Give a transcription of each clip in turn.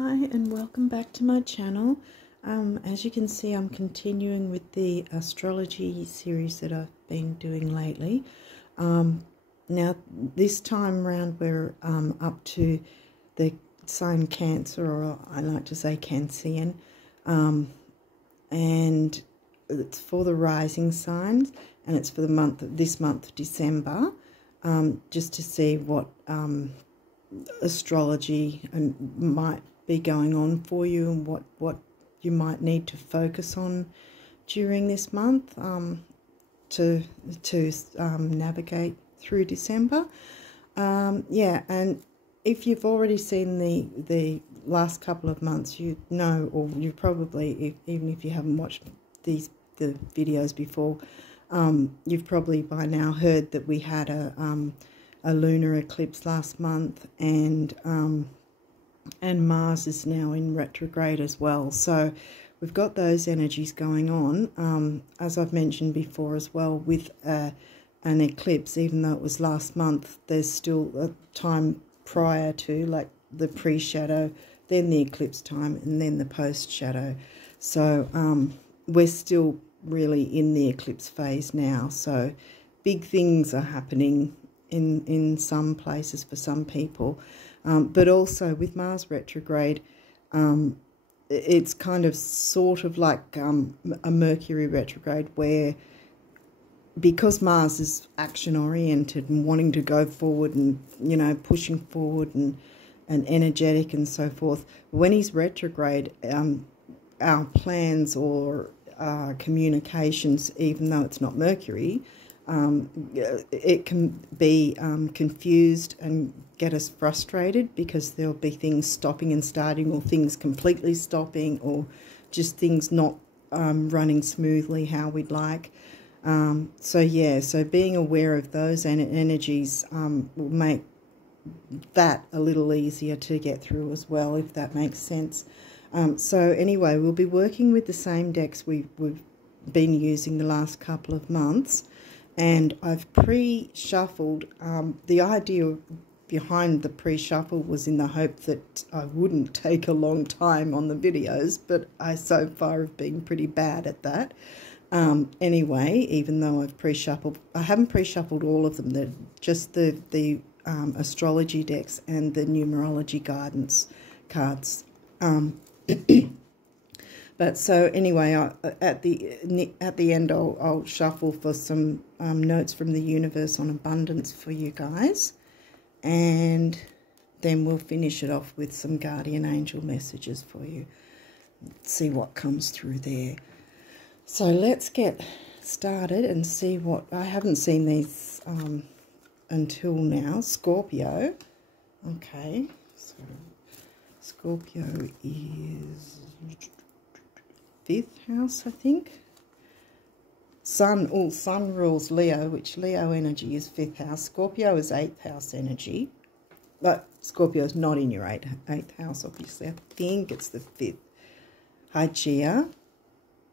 Hi and welcome back to my channel. As you can see, I'm continuing with the astrology series that I've been doing lately. Now this time round we're up to the sign Cancer, or I like to say Cancean, and it's for the rising signs, and it's for this month December, just to see what astrology might be going on for you, and what you might need to focus on during this month to navigate through December. Yeah, and if you've already seen the last couple of months, you know, or you probably, even if you haven't watched the videos before, you've probably by now heard that we had a lunar eclipse last month, and Mars is now in retrograde as well. So we've got those energies going on. As I've mentioned before as well, with an eclipse, even though it was last month, there's still a time prior to, like the pre-shadow, then the eclipse time, and then the post-shadow. So we're still really in the eclipse phase now. So big things are happening in some places for some people. But also with Mars retrograde, it's kind of sort of like a Mercury retrograde, where because Mars is action oriented and wanting to go forward and, you know, pushing forward and energetic and so forth, when he's retrograde, our plans or communications, even though it's not Mercury, it can be confused and get us frustrated, because there'll be things stopping and starting, or things completely stopping, or just things not running smoothly how we'd like. So yeah, so being aware of those energies will make that a little easier to get through as well, if that makes sense. So anyway, we'll be working with the same decks we've been using the last couple of months. And I've pre-shuffled. The idea behind the pre-shuffle was in the hope that I wouldn't take a long time on the videos, but I so far have been pretty bad at that. Anyway, even though I've pre-shuffled, I haven't pre-shuffled all of them. They're just the astrology decks and the numerology guidance cards. But so anyway, at the end, I'll shuffle for some notes from the universe on abundance for you guys, and then we'll finish it off with some guardian angel messages for you. Let's see what comes through there. So let's get started and see what, I haven't seen these until now. Scorpio. Okay, so Scorpio is 5th house, I think. Sun rules Leo, which Leo energy is 5th house. Scorpio is 8th house energy. But Scorpio is not in your 8th house, obviously. I think it's the 5th. Hygeia.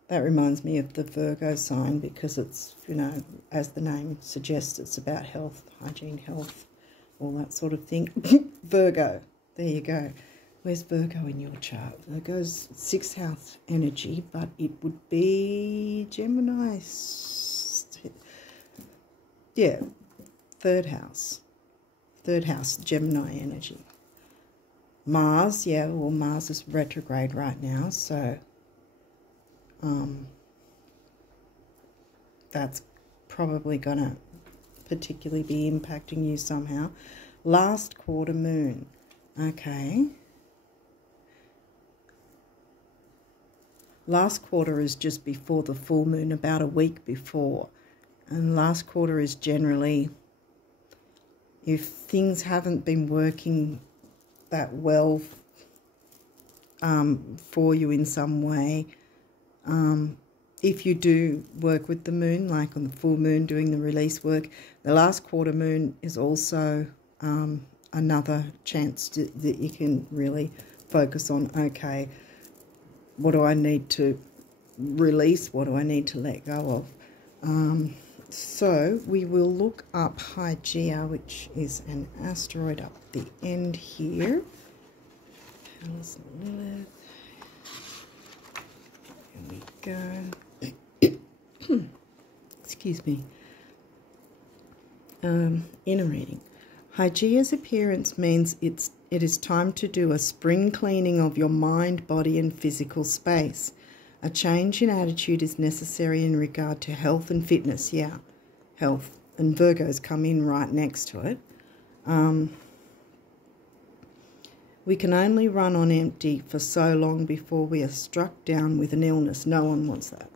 That reminds me of the Virgo sign, because it's, you know, as the name suggests, it's about health, hygiene, health, all that sort of thing. Virgo. There you go. Where's Virgo in your chart? Virgo's 6th house energy, but it would be Gemini. Yeah, 3rd house. 3rd house, Gemini energy. Mars, yeah, well, Mars is retrograde right now, so that's probably going to particularly be impacting you somehow. Last quarter moon. Okay. Last quarter is just before the full moon, about a week before. And last quarter is generally, if things haven't been working that well for you in some way, if you do work with the moon, like on the full moon doing the release work, the last quarter moon is also another chance that you can really focus on, okay, what do I need to release? What do I need to let go of? So we will look up Hygeia, which is an asteroid up the end here. Alice and Lilith. Here we go. Excuse me. Inner reading. Hygiea's appearance means it is time to do a spring cleaning of your mind, body and physical space. A change in attitude is necessary in regard to health and fitness. Yeah, health. And Virgos come in right next to it. We can only run on empty for so long before we are struck down with an illness. No one wants that.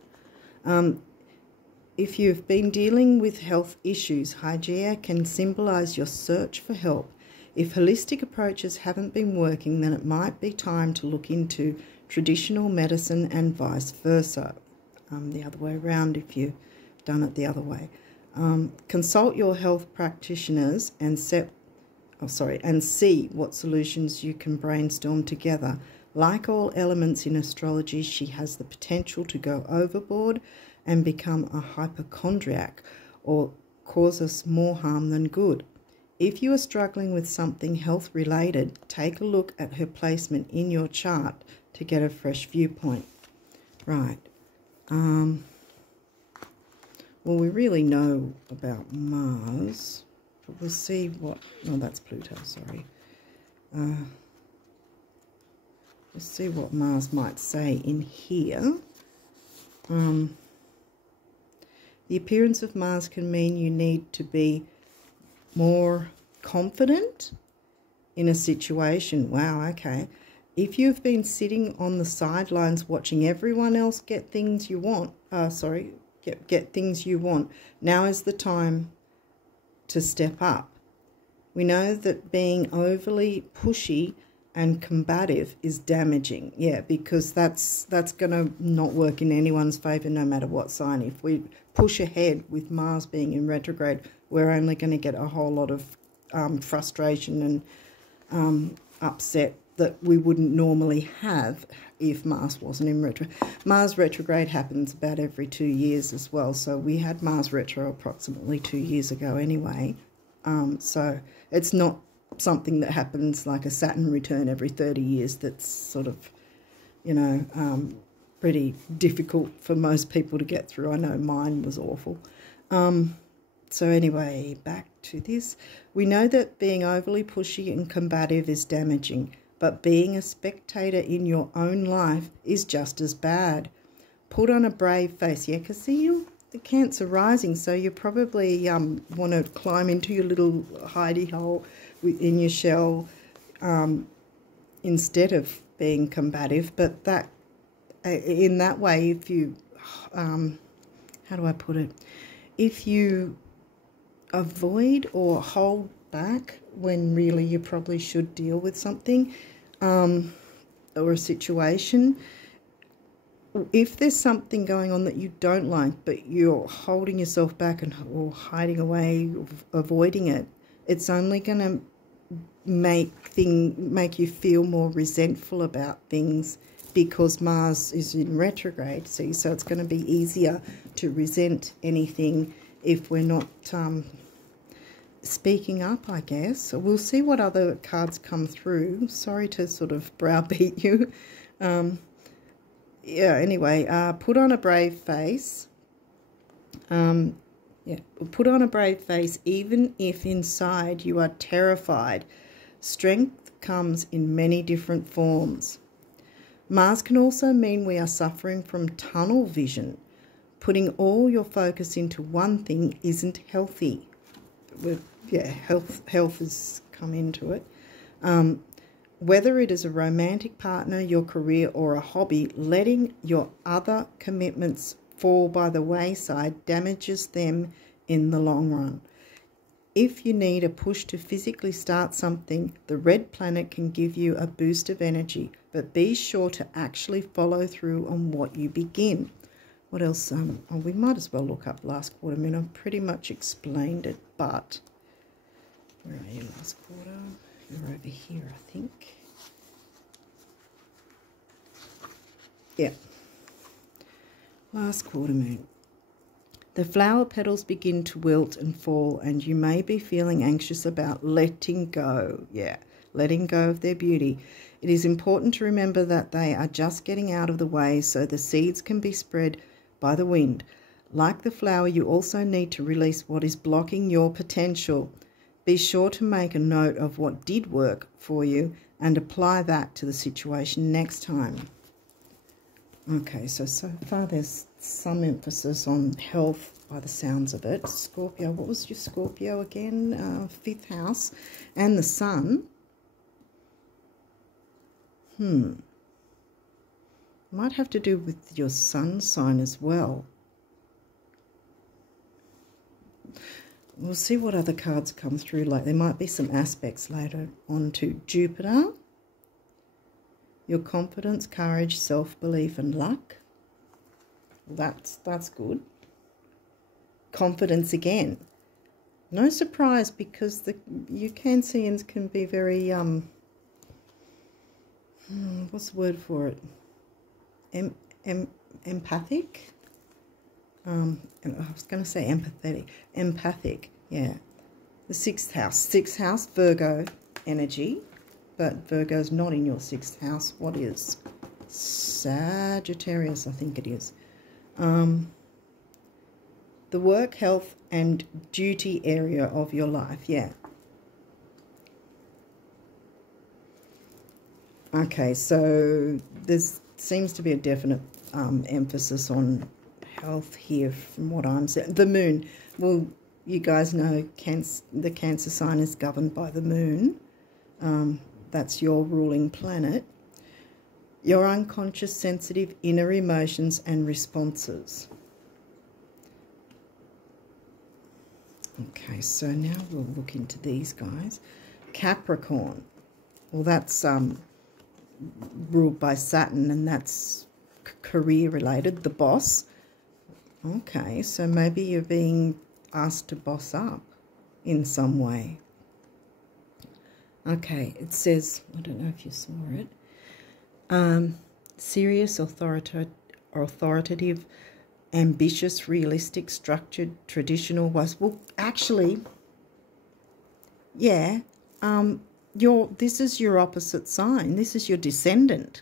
If you've been dealing with health issues, Hygeia can symbolise your search for help. If holistic approaches haven't been working, then it might be time to look into traditional medicine and vice versa. The other way around if you've done it the other way. Consult your health practitioners and see what solutions you can brainstorm together. Like all elements in astrology, she has the potential to go overboard and become a hypochondriac or cause us more harm than good. If you are struggling with something health-related, take a look at her placement in your chart to get a fresh viewpoint. Right. Well, we really know about Mars, but we'll see what... Oh, that's Pluto, sorry. We'll see what Mars might say in here. The appearance of Mars can mean you need to be more confident in a situation. Wow, okay. If you've been sitting on the sidelines watching everyone else get things you want, get things you want, now is the time to step up. We know that being overly pushy and combative is damaging, yeah, because that's going to not work in anyone's favour no matter what sign. If we push ahead with Mars being in retrograde, we're only going to get a whole lot of frustration and upset that we wouldn't normally have if Mars wasn't in retrograde. Mars retrograde happens about every 2 years as well, so we had Mars retro approximately 2 years ago anyway. So it's not something that happens like a Saturn return every 30 years. That's sort of, you know, pretty difficult for most people to get through. I know mine was awful. So anyway, back to this. We know that being overly pushy and combative is damaging, but being a spectator in your own life is just as bad. Put on a brave face. Yeah, because see, you're the Cancer rising, so you probably want to climb into your little hidey hole in your shell instead of being combative. But that, in that way, if you, how do I put it? If you avoid or hold back when really you probably should deal with something or a situation, if there's something going on that you don't like but you're holding yourself back or hiding away, avoiding it, it's only going to make you feel more resentful about things, because Mars is in retrograde, see, so it's going to be easier to resent anything if we're not speaking up, I guess. So we'll see what other cards come through. Sorry to sort of browbeat you. Yeah, anyway, put on a brave face. Put on a brave face even if inside you are terrified. Strength comes in many different forms. Mars can also mean we are suffering from tunnel vision. Putting all your focus into one thing isn't healthy. Health has come into it. Whether it is a romantic partner, your career, or a hobby, letting your other commitments fall by the wayside damages them in the long run. If you need a push to physically start something, the red planet can give you a boost of energy, but be sure to actually follow through on what you begin. What else? We might as well look up last quarter. I mean, I've pretty much explained it, but where are you last quarter? You're over here, I think. Yeah. Last quarter moon. The flower petals begin to wilt and fall, and you may be feeling anxious about letting go. Yeah. letting go of their beauty. It is important to remember that they are just getting out of the way so the seeds can be spread by the wind. Like the flower, you also need to release what is blocking your potential. Be sure to make a note of what did work for you and apply that to the situation next time. Okay, so far there's some emphasis on health by the sounds of it. Scorpio, what was your Scorpio again? 5th house. And the sun. Might have to do with your sun sign as well. We'll see what other cards come through. Like there might be some aspects later on to Jupiter. Your confidence, courage, self-belief and luck. That's good. Confidence again. No surprise because you Canceans can be very, what's the word for it? Empathic? I was going to say empathetic. Empathic, yeah. The 6th house. 6th house, Virgo energy. But Virgo's not in your 6th house. What is? Sagittarius, I think it is. The work, health, and duty area of your life, yeah. Okay, so there seems to be a definite emphasis on health here from what I'm saying. The moon. Well, you guys know the Cancer sign is governed by the moon. That's your ruling planet. Your unconscious, sensitive, inner emotions and responses. Okay, so now we'll look into these guys. Capricorn. Well, that's ruled by Saturn, and that's career related, the boss. Okay, so maybe you're being asked to boss up in some way. Okay, it says, I don't know if you saw it, serious, authoritative, ambitious, realistic, structured, traditional was, well, actually, yeah, this is your opposite sign. This is your descendant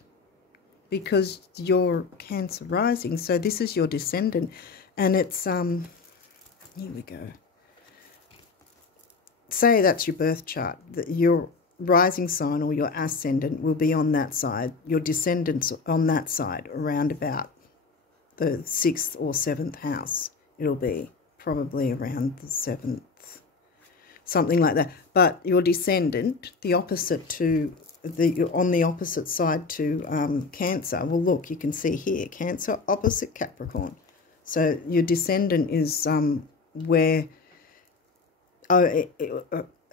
because you're Cancer rising, so this is your descendant, and it's, here we go. Say that's your birth chart, that your rising sign or your ascendant will be on that side, your descendants on that side, around about the 6th or 7th house. It'll be probably around the 7th, something like that. But your descendant, the opposite to on the opposite side to Cancer. Well, look, you can see here, Cancer opposite Capricorn. So your descendant is where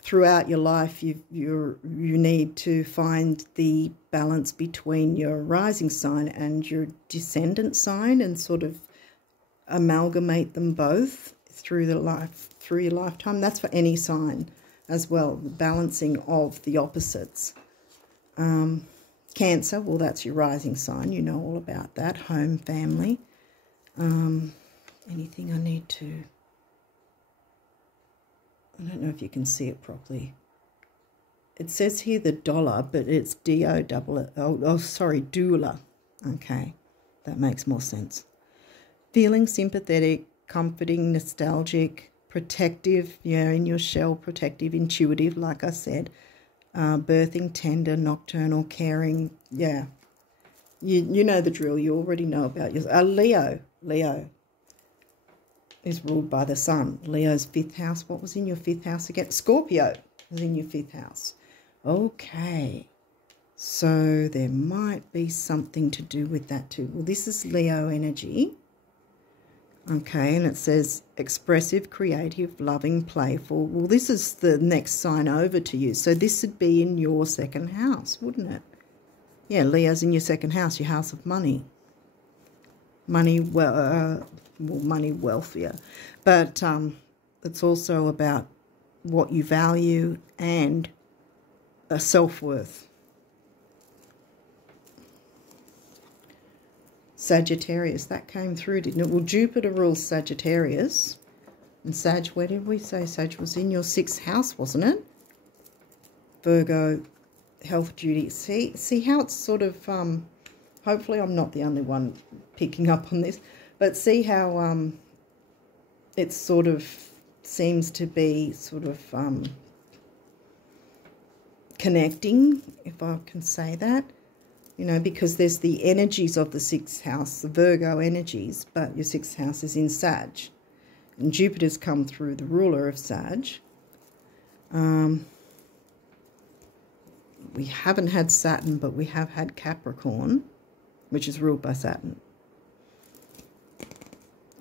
throughout your life you need to find the balance between your rising sign and your descendant sign and sort of amalgamate them both through your lifetime. That's for any sign as well, the balancing of the opposites. Cancer, well, that's your rising sign. You know all about that. Home, family. Anything I need to... I don't know if you can see it properly. It says here the dollar, but it's D-O-double-L. Oh, sorry, doula. Okay, that makes more sense. Feeling sympathetic, comforting, nostalgic, protective, yeah, in your shell, protective, intuitive, like I said. Birthing, tender, nocturnal, caring, yeah. You know the drill. You already know about yours. Leo is ruled by the sun. Leo's 5th house. What was in your 5th house again? Scorpio was in your 5th house. Okay. So there might be something to do with that too. Well, this is Leo energy. Okay, and it says expressive, creative, loving, playful. Well, this is the next sign over to you. So this would be in your 2nd house, wouldn't it? Yeah, Leo's in your 2nd house, your house of money. Money, money, wealth, yeah. But it's also about what you value and self-worth. Sagittarius, that came through, didn't it? Well, Jupiter rules Sagittarius. And Sag, where did we say Sag was in your 6th house, wasn't it? Virgo, health duty. See how it's sort of, hopefully I'm not the only one picking up on this, but see how it sort of seems to be sort of connecting, if I can say that, you know, because there's the energies of the 6th house, the Virgo energies, but your 6th house is in Sag, and Jupiter's come through the ruler of Sag. We haven't had Saturn, but we have had Capricorn, which is ruled by Saturn.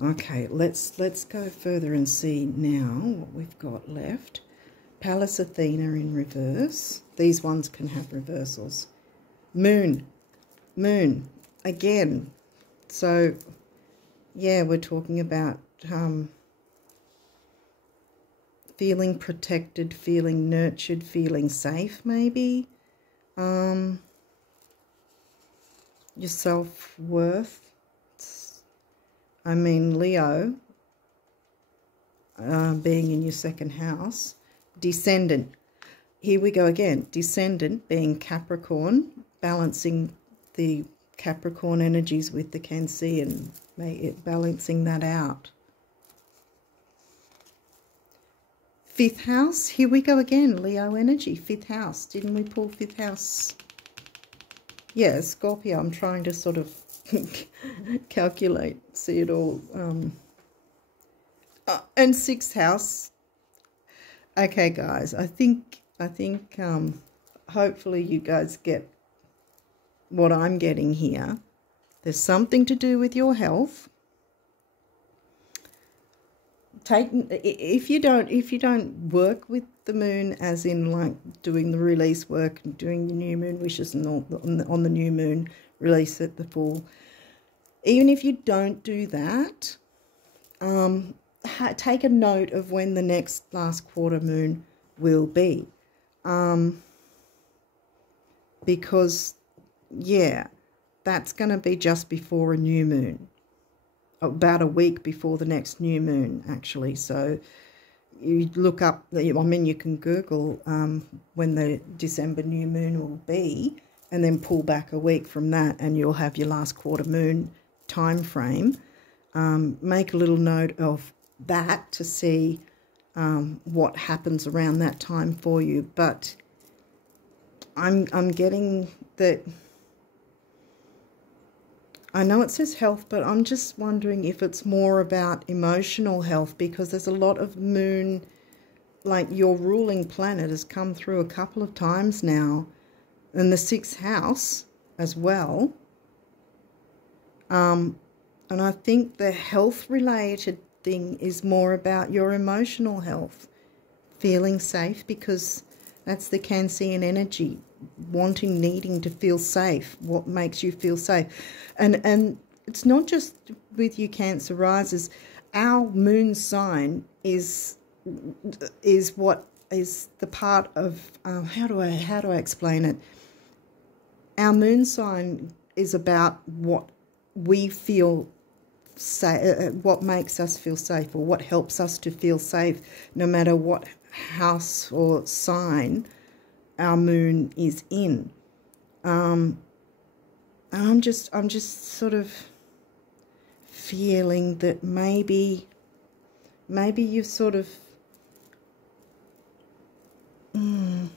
Okay, let's go further and see now what we've got left. Pallas Athena in reverse. These ones can have reversals. Moon again. So yeah, we're talking about feeling protected, feeling nurtured, feeling safe maybe. Your self-worth. I mean, Leo, being in your 2nd house. Descendant. Here we go again. Descendant being Capricorn, balancing the Capricorn energies with the Cancean, balancing that out. 5th house. Here we go again. Leo energy. 5th house. Didn't we pull 5th house? Yeah, Scorpio. I'm trying to sort of calculate, see it all. And 6th house. Okay, guys. I think hopefully you guys get what I'm getting here. There's something to do with your health. If you don't work with the moon, as in like doing the release work and doing the new moon wishes and all on the new moon, release at the full. Even if you don't do that, take a note of when the next last quarter moon will be, because yeah, that's going to be just before a new moon. About a week before the next new moon, actually. So you look up, I mean, you can Google when the December new moon will be, and then pull back a week from that, and you'll have your last quarter moon time frame. Make a little note of that to see what happens around that time for you. But I'm getting that. I know it says health, but I'm just wondering if it's more about emotional health, because there's a lot of moon, like your ruling planet has come through a couple of times now, and the 6th house as well. And I think the health-related thing is more about your emotional health, feeling safe, because that's the Cancean energy. Wanting, needing to feel safe. What makes you feel safe? And it's not just with you Cancer risers. Our moon sign is what is the part of how do I explain it? Our moon sign is about what we feel safe, what makes us feel safe, or what helps us to feel safe, no matter what house or sign our moon is in. And I'm just sort of feeling that maybe you've sort of you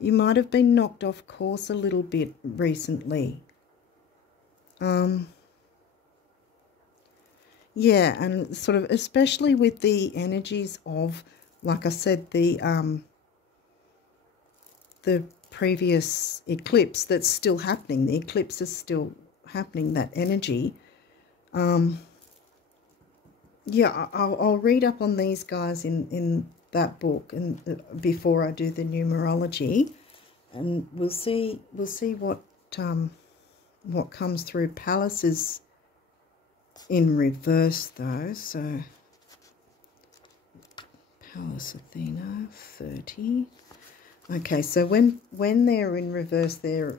might have been knocked off course a little bit recently. Yeah, and sort of especially with the energies of, like I said, the previous eclipse that's still happening. The eclipse is still happening, that energy. Yeah, I'll read up on these guys in that book, and before I do the numerology, and we'll see what comes through. Pallas is in reverse though, so Pallas Athena 30. Okay, so when they're in reverse, they're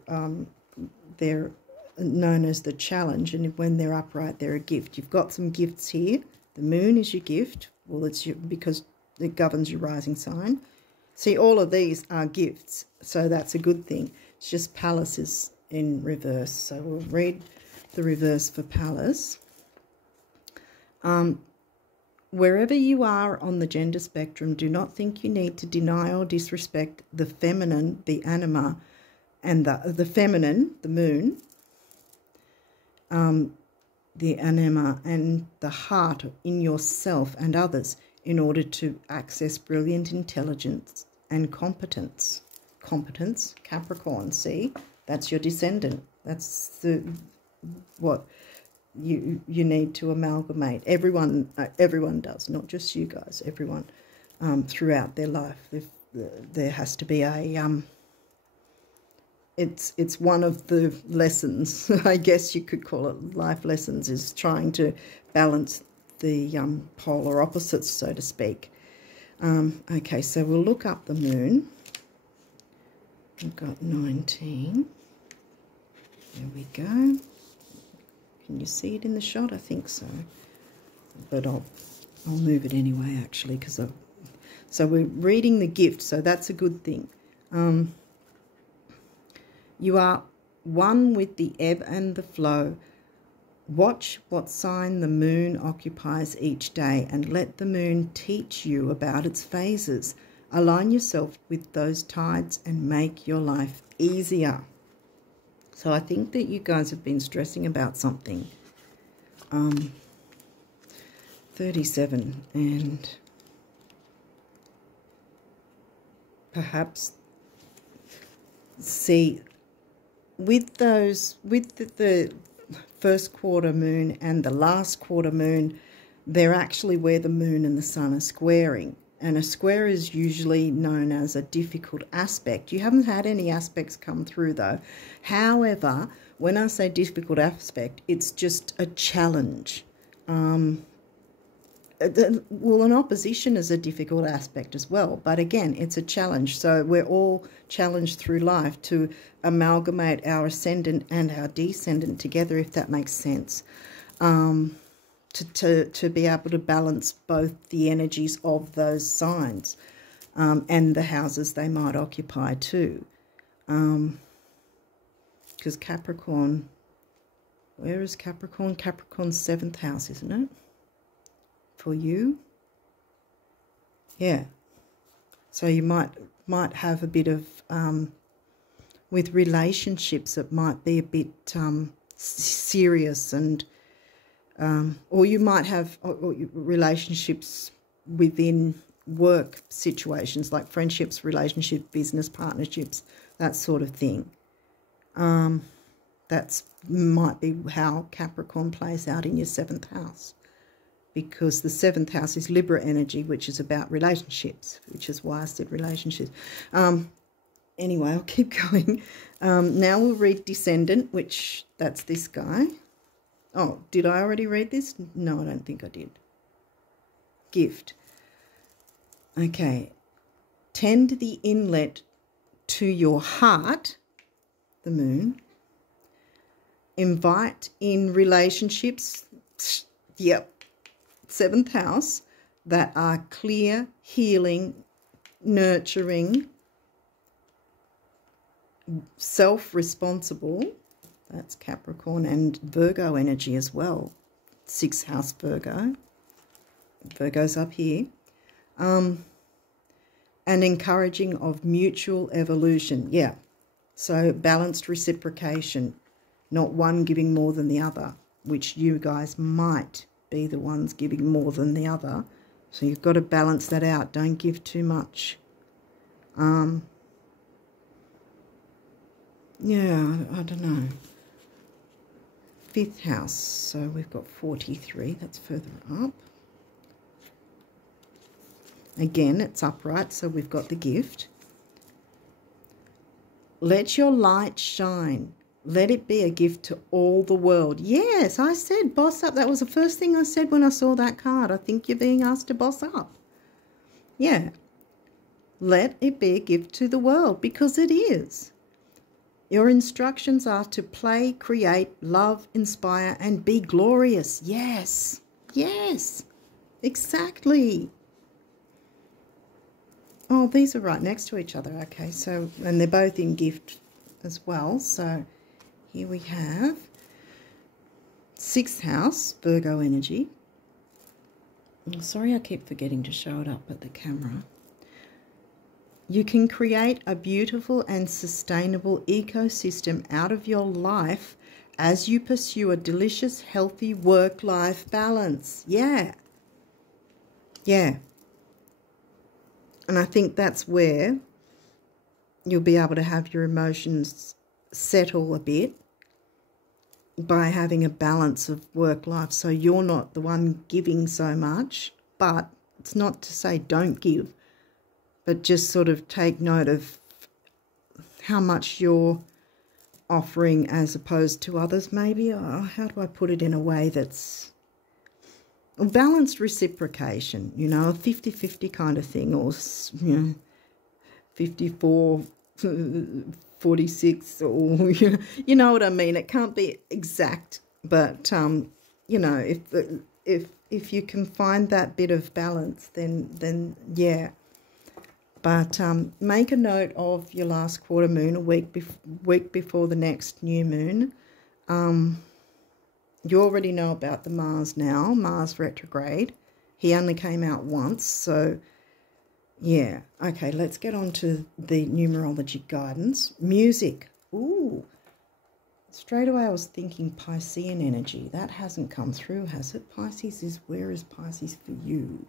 known as the challenge, and when they're upright, they're a gift. You've got some gifts here. The moon is your gift. Well, it's because it governs your rising sign. See, all of these are gifts, so that's a good thing. It's just Palace is in reverse, so we'll read the reverse for Palace. Wherever you are on the gender spectrum, do not think you need to deny or disrespect the feminine, the anima, and the feminine, the moon, the anima, and the heart in yourself and others in order to access brilliant intelligence and competence. Competence, Capricorn, see? That's your descendant. That's what you need to amalgamate. Everyone does, not just you guys. Everyone throughout their life. There has to be a It's one of the lessons, I guess you could call it life lessons, is trying to balance the polar opposites, so to speak. Okay, so we'll look up the moon. We've got 19. There we go. Can you see it in the shot? I think so. But I'll move it anyway, actually, because so we're reading the gift, so that's a good thing. You are one with the ebb and the flow. Watch what sign the moon occupies each day and let the moon teach you about its phases. Align yourself with those tides and make your life easier. So I think that you guys have been stressing about something. 37, and perhaps see with the first quarter moon and the last quarter moon, they're actually where the moon and the sun are squaring. And a square is usually known as a difficult aspect. You haven't had any aspects come through though. However, when I say difficult aspect, it's just a challenge. Well, an opposition is a difficult aspect as well, but again, it's a challenge. So we're all challenged through life to amalgamate our ascendant and our descendant together, if that makes sense, to be able to balance both the energies of those signs and the houses they might occupy too. Because Capricorn, where is Capricorn? Capricorn's 7th house, isn't it? For you, yeah. So you might have a bit of with relationships. It might be a bit serious, and or you might have relationships within work situations, like friendships, relationships, business partnerships, that sort of thing. That's might be how Capricorn plays out in your 7th house. Because the 7th house is Libra energy, which is about relationships, which is why I said relationships. Anyway, I'll keep going. Now we'll read Descendant, which that's this guy. Oh, did I already read this? No, I don't think I did. Gift. Okay. Tend the inlet to your heart, the moon. Invite in relationships, yep, 7th house, that are clear, healing, nurturing, self-responsible. That's Capricorn and Virgo energy as well. 6th house Virgo. Virgo's up here. And encouraging of mutual evolution. Yeah. So balanced reciprocation, not one giving more than the other, which you guys might be the ones giving more than the other. So you've got to balance that out. Don't give too much. Yeah, I don't know. 5th house. So we've got 43. That's further up. Again, it's upright, so we've got the gift. Let your light shine. Let it be a gift to all the world. Yes, I said boss up. That was the first thing I said when I saw that card. I think you're being asked to boss up. Yeah. Let it be a gift to the world, because it is. Your instructions are to play, create, love, inspire, and be glorious. Yes. Yes. Exactly. Oh, these are right next to each other. Okay, so, and they're both in gift as well. So here we have 6th house, Virgo energy. Oh, sorry, I keep forgetting to show it up at the camera. You can create a beautiful and sustainable ecosystem out of your life as you pursue a delicious, healthy work-life balance. Yeah. Yeah. And I think that's where you'll be able to have your emotions settle a bit by having a balance of work-life. So you're not the one giving so much, but it's not to say don't give, but just sort of take note of how much you're offering as opposed to others maybe. How do I put it in a way that's a balanced reciprocation, you know, a 50-50 kind of thing, or, you know, 54, 46, or, you know what I mean. It can't be exact, but, you know, if you can find that bit of balance, then yeah. But make a note of your last quarter moon, a week before the next new moon. You already know about the Mars now, Mars retrograde. He only came out once, so yeah. Okay, let's get on to the numerology guidance. Music. Ooh. Straight away I was thinking Piscean energy. That hasn't come through, has it? Pisces is, where is Pisces for you?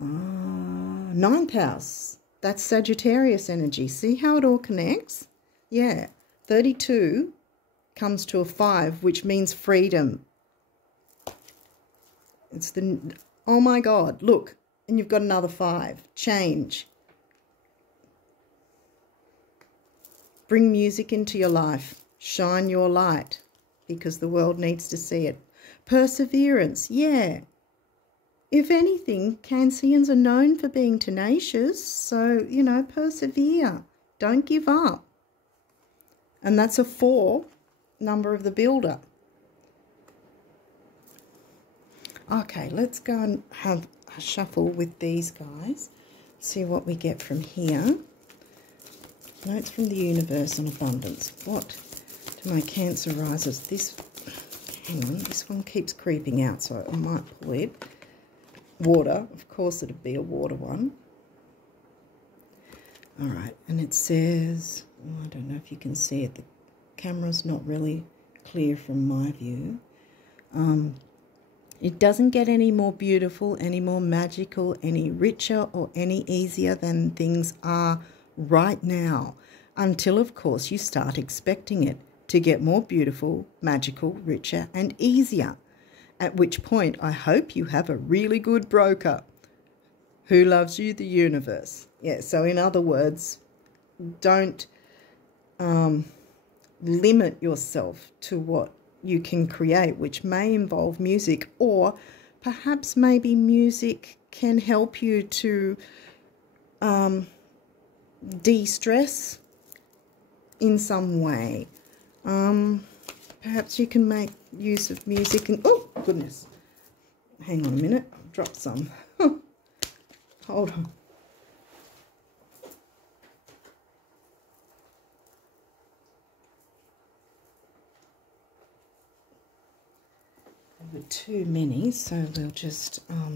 9th house. That's Sagittarius energy. See how it all connects? Yeah. 32 comes to a 5, which means freedom. It's the, oh my God, look. And you've got another 5. Change. Bring music into your life. Shine your light, because the world needs to see it. Perseverance. Yeah. If anything, Canceans are known for being tenacious, so, you know, persevere. Don't give up. And that's a 4, number of the builder. Okay, let's go and have a shuffle with these guys. See what we get from here. Notes from the universe on abundance. What do my Cancer risers? This, hang on, this one keeps creeping out, so I might pull it. Water, of course it'd be a water one. All right, and it says, oh, I don't know if you can see it. The camera's not really clear from my view. It doesn't get any more beautiful, any more magical, any richer, or any easier than things are right now, until, of course, you start expecting it to get more beautiful, magical, richer, and easier. At which point, I hope you have a really good broker who loves you, the universe. Yeah, so in other words, don't limit yourself to what you can create, which may involve music, or perhaps maybe music can help you to de-stress in some way. Perhaps you can make use of music and, oh, goodness. Hang on a minute. I've dropped some. Hold on. There were too many, so we'll just have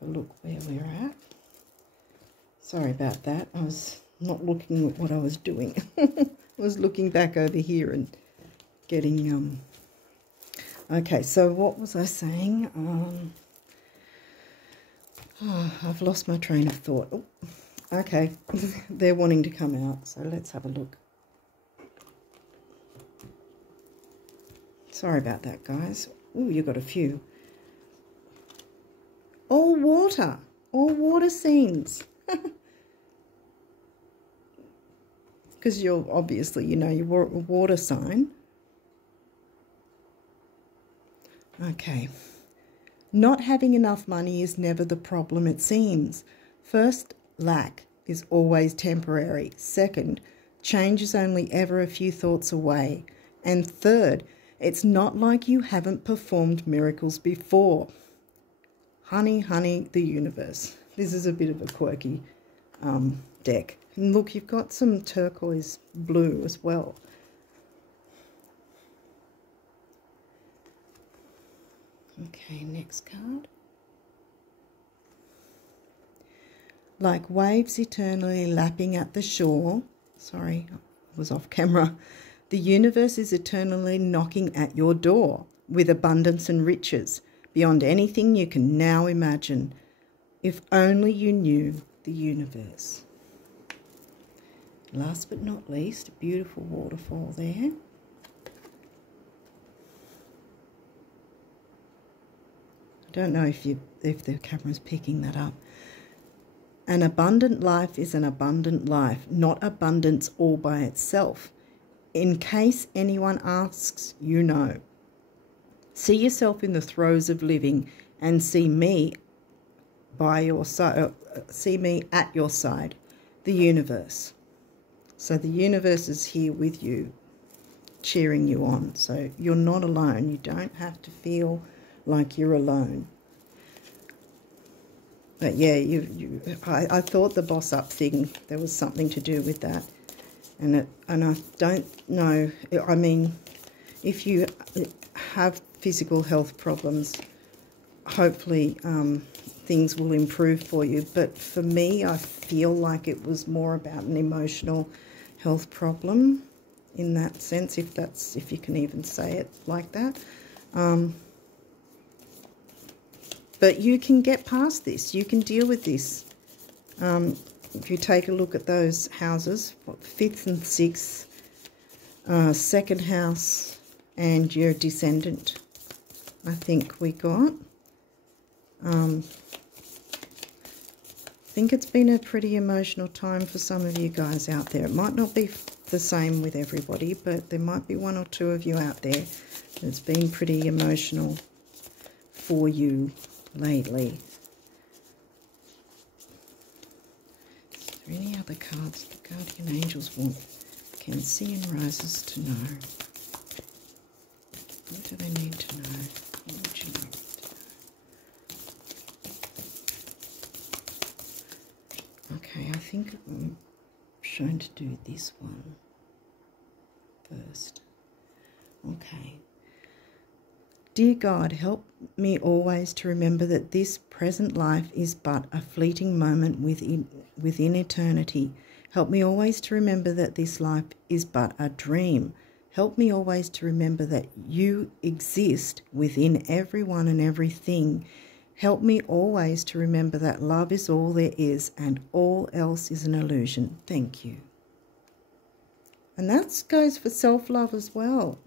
a look where we're at. Sorry about that. I was not looking at what I was doing. I was looking back over here and getting okay, so what was I saying? I've lost my train of thought. Oh, okay. They're wanting to come out, so let's have a look. Sorry about that, guys. Oh, you got a few. All water scenes. Because you're obviously, you know, you're a water sign. Okay. Not having enough money is never the problem, it seems. First, lack is always temporary. Second, change is only ever a few thoughts away. And third, it's not like you haven't performed miracles before. Honey, honey, the universe. This is a bit of a quirky deck. And look, you've got some turquoise blue as well. Okay, next card. Like waves eternally lapping at the shore. Sorry, I was off camera. The universe is eternally knocking at your door with abundance and riches beyond anything you can now imagine. If only you knew the universe. Last but not least, a beautiful waterfall there. I don't know if the camera's picking that up. An abundant life is an abundant life, not abundance all by itself. In case anyone asks, you know. See yourself in the throes of living and see me by your side. See me at your side, the universe. So the universe is here with you, cheering you on. So you're not alone. You don't have to feel like you're alone. But yeah, I thought the boss up thing, there was something to do with that. And I don't know, I mean, if you have physical health problems, hopefully things will improve for you. But for me, I feel like it was more about an emotional health problem in that sense, if you can even say it like that. But you can get past this. You can deal with this. If you take a look at those houses, 5th and 6th, second house, and your descendant, I think we got. I think it's been a pretty emotional time for some of you guys out there. It might not be the same with everybody, but there might be one or two of you out there that's been pretty emotional for you lately. Is there any other cards the guardian angels want Cancean risers to know? What do they need to know? What would you like to know? Okay, I think I'm shown to do this one first. Okay. Dear God, help me always to remember that this present life is but a fleeting moment within eternity. Help me always to remember that this life is but a dream. Help me always to remember that you exist within everyone and everything. Help me always to remember that love is all there is and all else is an illusion. Thank you. And that goes for self-love as well,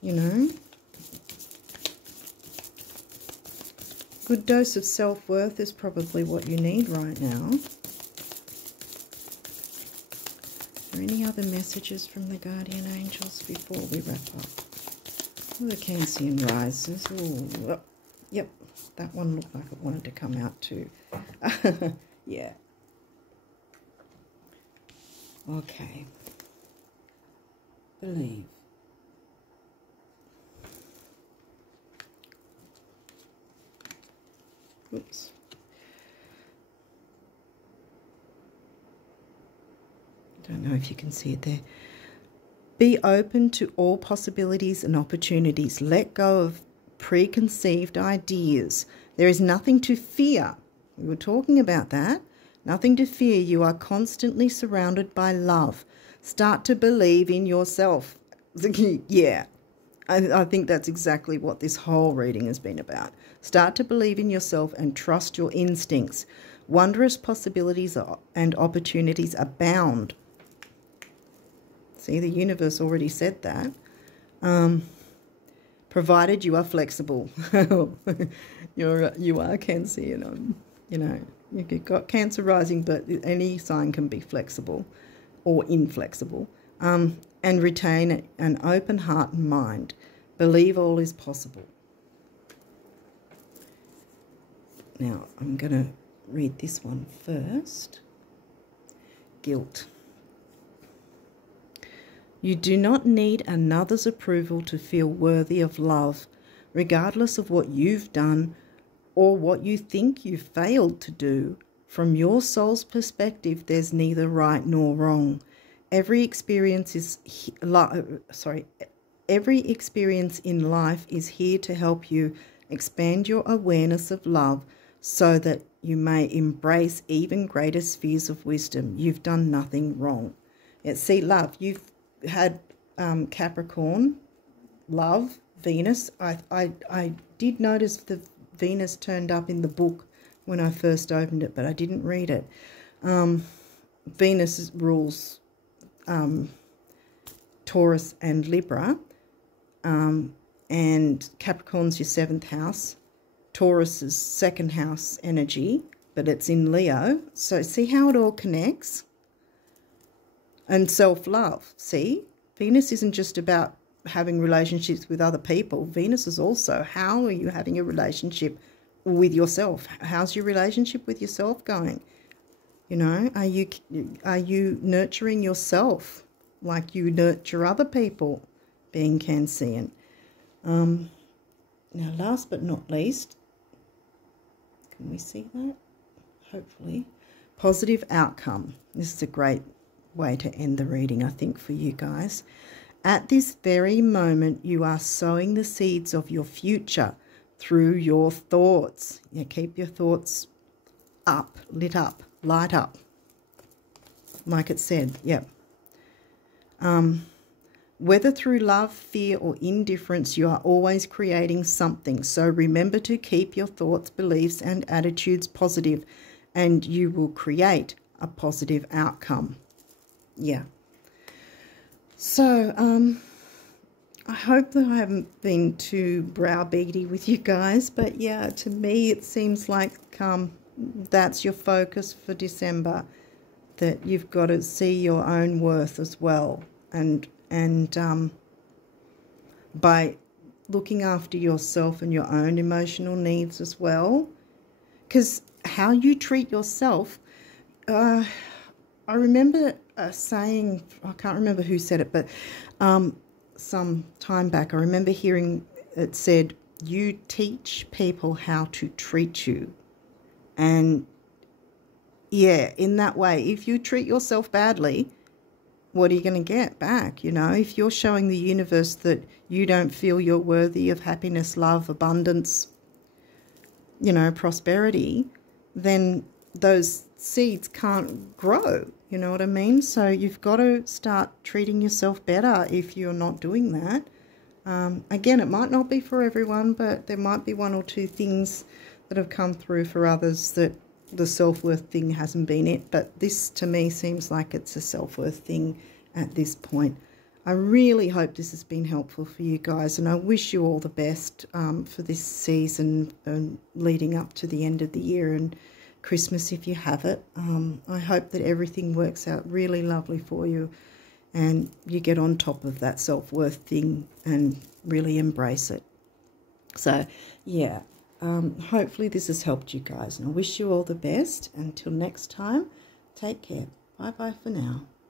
you know. Good dose of self-worth is probably what you need right now. Are there any other messages from the guardian angels before we wrap up? Oh, the Cancean rises. Oh, yep, that one looked like it wanted to come out too. Yeah. Okay. Believe. Oops. I don't know if you can see it there. Be open to all possibilities and opportunities. Let go of preconceived ideas. There is nothing to fear. We were talking about that. Nothing to fear. You are constantly surrounded by love. Start to believe in yourself. Yeah. I think that's exactly what this whole reading has been about. Start to believe in yourself and trust your instincts. Wondrous possibilities and opportunities abound. See, the universe already said that. Provided you are flexible. You are Cancer, you know, you've got Cancer rising, but any sign can be flexible or inflexible. And retain an open heart and mind. Believe all is possible. Now, I'm going to read this one first. Guilt. You do not need another's approval to feel worthy of love, regardless of what you've done or what you think you failed to do. From your soul's perspective, there's neither right nor wrong. Every experience in life is here to help you expand your awareness of love so that you may embrace even greater spheres of wisdom. You've done nothing wrong. Yeah, see, love, you've had Capricorn, love, Venus. I did notice the Venus turned up in the book when I first opened it, but I didn't read it. Venus rules Taurus and Libra, and Capricorn's your 7th house. Taurus's 2nd house energy, but it's in Leo. So see how it all connects? And self-love, see? Venus isn't just about having relationships with other people. Venus is also, how are you having a relationship with yourself? How's your relationship with yourself going? You know, are you nurturing yourself like you nurture other people, being Cancean? Now, last but not least, can we see that? Hopefully. Positive outcome. This is a great way to end the reading, I think, for you guys. At this very moment, you are sowing the seeds of your future through your thoughts. Yeah, keep your thoughts up, lit up, light up. Like it said, yep. Whether through love, fear, or indifference, you are always creating something. So remember to keep your thoughts, beliefs, and attitudes positive, and you will create a positive outcome. Yeah. So, I hope that I haven't been too browbeaty with you guys, but yeah, to me it seems like that's your focus for December, that you've got to see your own worth as well, and by looking after yourself and your own emotional needs as well, because how you treat yourself, I remember saying, I can't remember who said it, but some time back I remember hearing it said, you teach people how to treat you. And yeah, in that way, if you treat yourself badly, what are you going to get back? You know, if you're showing the universe that you don't feel you're worthy of happiness, love, abundance, you know, prosperity, then those seeds can't grow. You know what I mean? So you've got to start treating yourself better if you're not doing that. Again, it might not be for everyone, but there might be one or two things that have come through for others that the self-worth thing hasn't been it. But this, to me, seems like it's a self-worth thing at this point. I really hope this has been helpful for you guys, and I wish you all the best for this season and leading up to the end of the year and Christmas if you have it. I hope that everything works out really lovely for you and you get on top of that self-worth thing and really embrace it. So, yeah, hopefully this has helped you guys, and I wish you all the best. Until next time, take care. Bye-bye for now.